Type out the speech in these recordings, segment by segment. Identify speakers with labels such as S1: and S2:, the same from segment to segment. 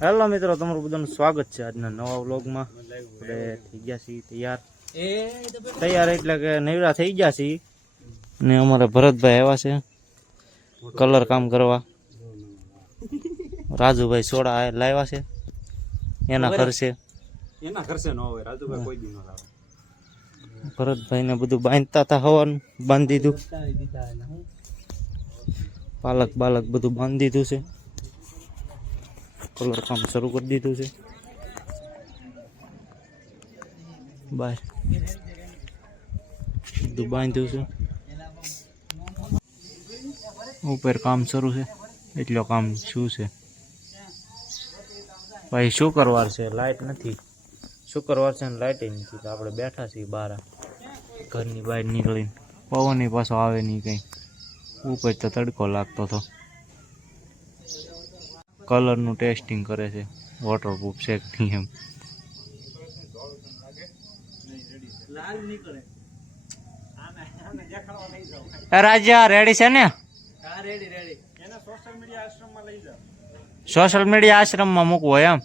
S1: Hello મિત્રો તમારું બધાનું સ્વાગત છે આજના નવા વ્લોગમાં. આપણે થઈ ગયા છીએ તૈયાર. તૈયાર એટલે કે નવરા થઈ ગયા છીએ. ને અમારા ભરતભાઈ આવ્યા છે કલર કામ કરવા. રાજુભાઈ સોડા લાવ્યા છે. એના ખર્ચે
S2: એના ખર્ચે ન હોય રાજુભાઈ કોઈ દી ન લાવે.
S1: ભરતભાઈને બધું બાંધતા હતા હવાનું બાંધી દીધું. પાલક બાલક બધું બાંધી દીધું છે. કલર કામ શરૂ કરી દીધું છે. બાય. બધું બાંધ્યું છે. ઉપર કામ શરૂ છે. એટલો કામ શું છે? ભાઈ, શુક્રવાર છે લાઇટ નથી. શુક્રવાર છે ને લાઈટ નથી. આપણે બેઠા છીએ બહાર ઘરની બહાર નીકળીને. પવન પાછો આવે નહીં કંઈ. ઉપર તો તડકો લાગતો હતો. કલરનું ટેસ્ટિંગ કરે છે. વોટરપ્રૂફ છે કે એમ. રાજા રેડી છે ને? સોશિયલ મીડિયા આશ્રમમાં મૂકવો એમ.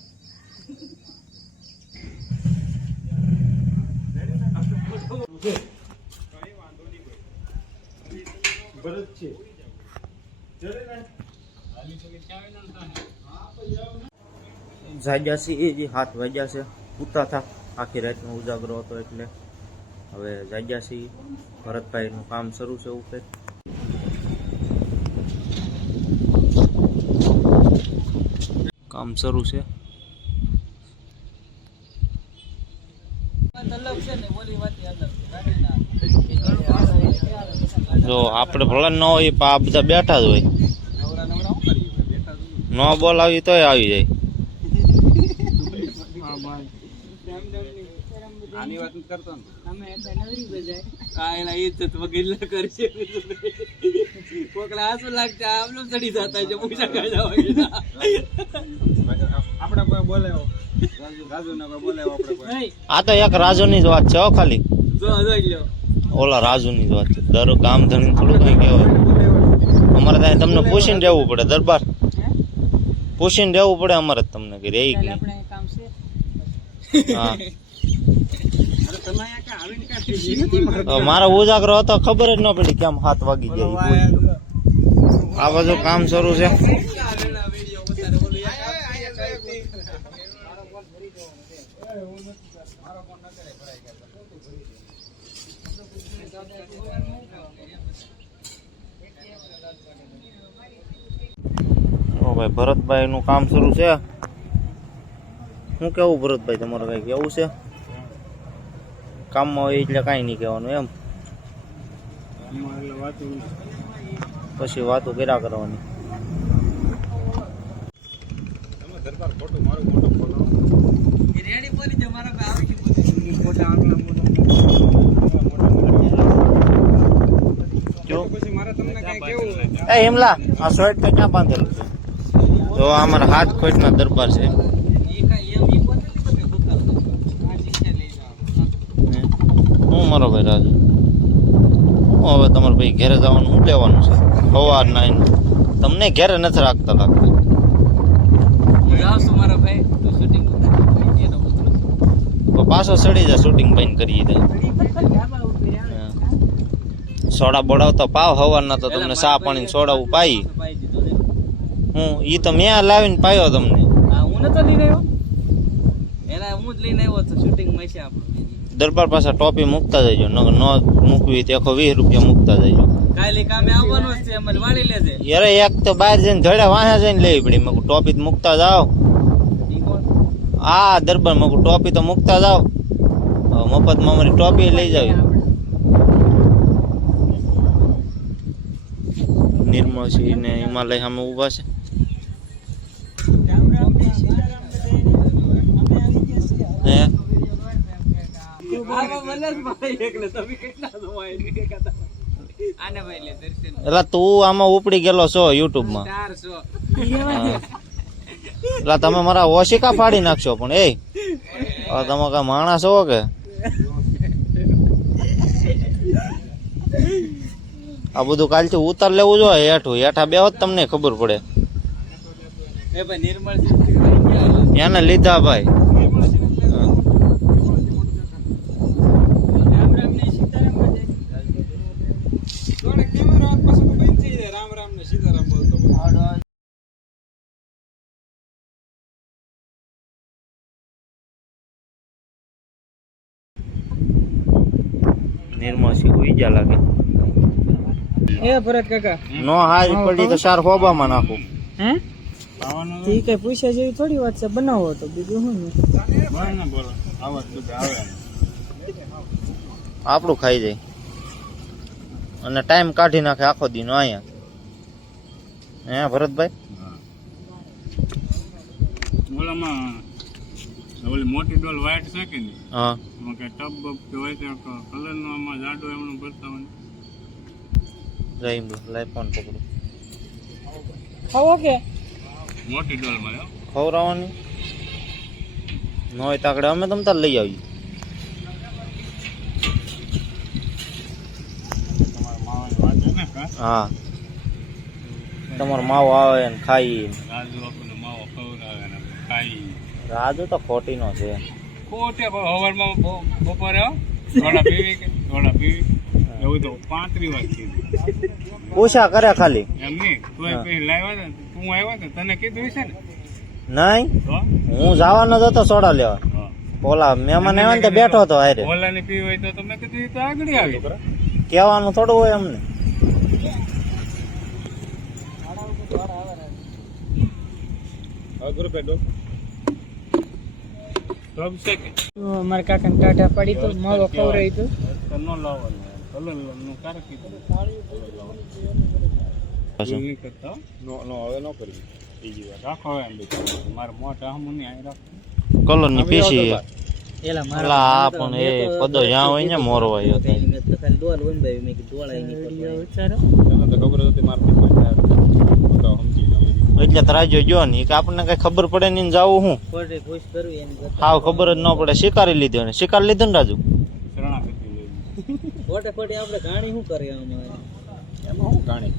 S1: જાગ્યા છે એ જે હાથ વાગ્યા છે. ઉતા થા. આખી રાતનો ઉજાગરો હતો એટલે હવે જાગ્યા ભરતભાઈ ભરતભાઈનું કામ શરૂ છે ઉપર કામ શરૂ છે. જો, આપણે ભલે ન હોય આ બધા બેઠા જ હોય
S2: નવરા નવરા શું કરીએ બેઠા છું
S1: ન બોલાવી તોય આવી જાય.
S2: આની વાત કરતો ને.
S3: અમે નવરી બજાય.
S2: આ એના ઇજ્જત વગેરે કરશે કોકલા આસુ લાગતા આમનો ચડી જતા છે પૂછા કાઢા આપણે કોઈ બોલાવો રાજુ ના
S1: આ તો એક રાજુની જ વાત છે હો ખાલી. ઓલા રાજુ ની જ વાત છે. દર ગામ ધણી થોડું કઈ કહેવાય. અમારે ત્યાં તમને પૂછીને રહેવું પડે દરબાર. પૂછીને રહેવું પડે અમારે જ તમને કે રહી કે.
S3: આપણે કામ છે.
S1: નહીં હા.
S2: અરે તમે અહીંયા કાં આવીને કાં થઈ ગઈ મારો
S1: ઉજાગરો હતો ખબર જ ન પડી કેમ હાથ વાગી જાય આ બાજુ કામ શરૂ છે. ભાઈ ભરતભાઈ નું કામ શરૂ છે. હું કેવું ભરતભાઈ તમારે કઈ કેવું છે? કામમાં હોય એટલે કાંઈ નહીં કહેવાનું એમ. પછી વાતો કર્યા કરવાની. હિમલા આ શર્ટ તો ક્યાં બાંધેલું છે? જો અમારા હાથ ખોટના દરબાર છે. હું મારો ભાઈ રાજુ. હું હવે તમારે ભાઈ ઘેરે જવાનું હું લેવાનું છે. સવાર એનું તમને ઘેરે નથી રાખતા લાગતા.
S3: તો
S1: પાછો સડી જાય શૂટિંગ બંધ કરી દે સોડા બોડાવતા પાવ હવારના તો તમને સા પાણી સોડાવું પાઈ. હું ઈ તો મેં લાવીને પાયો તમને.
S3: હું નતો લઈને આવ્યો? એના હું જ લઈને આવ્યો તો શૂટિંગમાં છે આપણું
S1: દરબાર પાસે ટોપી મૂકતા જજો ન ન મૂકવી તો એકસો વીસ રૂપિયા મૂકતા જજો.
S3: કાલે કામે આવવાનું છે અમારે વાળી લેજે.
S1: યાર એક તો બહાર જઈને ધડે વાહ્યા જઈને લેવી પડી. મેં ટોપી તો મૂકતા જાઓ.
S3: હા
S1: આ દરબાર મેં ટોપી તો મૂકતા જાઓ. હવે મફતમાં અમારી ટોપી લઈ જાવી નિર્મળ સિંહ ને હિમાલય સામે ઊભા છે હે
S3: આમાં ભલે જ ભાઈ એકલે તમે કેટલા સમાય આને ભાઈ લે દર્શન
S1: એટલે તું આમાં ઉપડી ગયેલો છો
S3: યુટ્યુબમાં
S1: એટલે તમે મારા ઓશિકા ફાડી નાખશો પણ એ તમે કઈ માણસ હો કે? આ બધું કાલથી ઉતાર લેવું જોઈએ હેઠું. હેઠા બે તમને ખબર પડે. એને લીધા ભાઈ. નિર્મોસી હોઈ જા લાગે.
S3: એ ભરત કાકા.
S1: નો હાજ પડી તો સાર હોબામાં નાખું.
S3: હે? ઈ કઈ પૂછ્યા જેવી થોડી વાત છે બનાવો તો બીજું શું ને
S1: આપણું ખાઈ જાય. અને ટાઈમ કાઢી નાખે આખો દિન અહીંયા. હે ભરતભાઈ?
S4: ઓલામાં ઓલી મોટી ડોલ વ્હાઈટ છે કે નહીં?
S1: હા.
S4: એમાં કઈ ટબ બબ કે હોય તો કલર નો આમાં જાડો એમનું ભરતા હોય
S1: જઈ લાઈ ફોન પકડો.
S3: ખાવો કે?
S4: મોટી ડોલમાં
S1: ખવડાવવાની? ન હોય તાકડે અમે તમ તાર લઈ આવીએ.
S4: તમારા માવાની વાત છે ને કા
S1: હા. તમારો માવો આવે ને ખાઈ.
S4: રાજુ આપણને માવો ખવડાવે ને ખાઈ.
S1: રાજુ તો ખોટી નો છે.
S4: ખોટે હવારમાં બપોરે થોડા પીવી થોડા પીવી? એવું તો પાંત્રી વાર કીધું.
S1: પૂછા કરે ખાલી.
S4: એમ નહીં? તું
S1: હા.
S4: પછી લાવ્યા ને તું આવ્યો ને તને કીધું છે ને?
S1: નહીં. હું? જવાનો જ હતો સોડા લેવા.
S4: હા.
S1: ઓલા મહેમાન આવ્યા ને બેઠો હતો હારે.
S4: ઓલાની પીવી હોય તો તમે કીધું તો આગળ આવી.
S1: કહેવાનું થોડું હોય અમને
S4: અઘરું પેડો તો
S3: મારા કાકા ને ટાટા પડી તો માવો ખવડાવી તું
S4: ન લાવવાનું કલરનું કાર કીધું
S1: પછી
S4: કરતા નો નો હવે નો કરવી બીજી વાર રાખો હવે એમ બીજું મારે મોટા હમું નહીં અહીં રાખો
S1: કલરની પીસી
S3: એલા
S1: આ પણ એ પદો જ્યાં હોય ને
S4: તો
S1: એટલે તરાજો જો ને. કે આપણને કઈ ખબર પડે નહીં જવું હું. હાવ ખબર જ ન પડે. શિકારી લીધો ને. શિકાર લીધો ને રાજુ?
S3: ખોટે ખોટી આપણે ઘાણી શું કરીએ
S4: એમાં શું કાણી